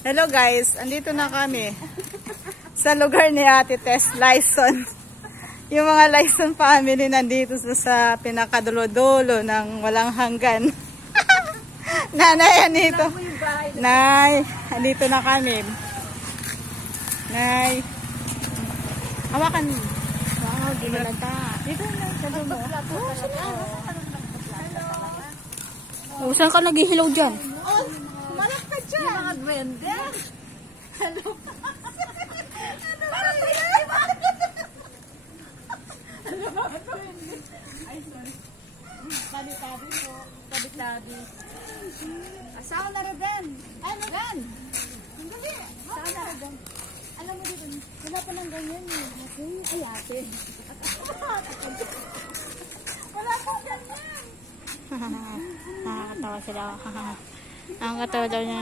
Hello guys, andito na kami sa lugar ni Ate Tess, Lyson. Yung mga Lyson family nandito sa pinakadulo-dulo ng walang hanggan. Nanay, andito. Nay, andito na kami. Nay. Hawakan mo. Wow, ginalata. Dito na, sabi mo. Oh, saan ka naghihilaw dyan? Oh, kumalak ka dyan. Yung mga duwende. Ano? Ano ba yan? Ano ba duwende? Ay, sorry. Tabi-tabi po. Tabi-tabi. Asawa na rin. Ano? Ren. Hindi. Asawa na rin. Alam mo dito, wala pa lang ganyan eh. Ay, ate. Wala pang ganyan. Nakakatawa sila. Nakakatawa daw niya.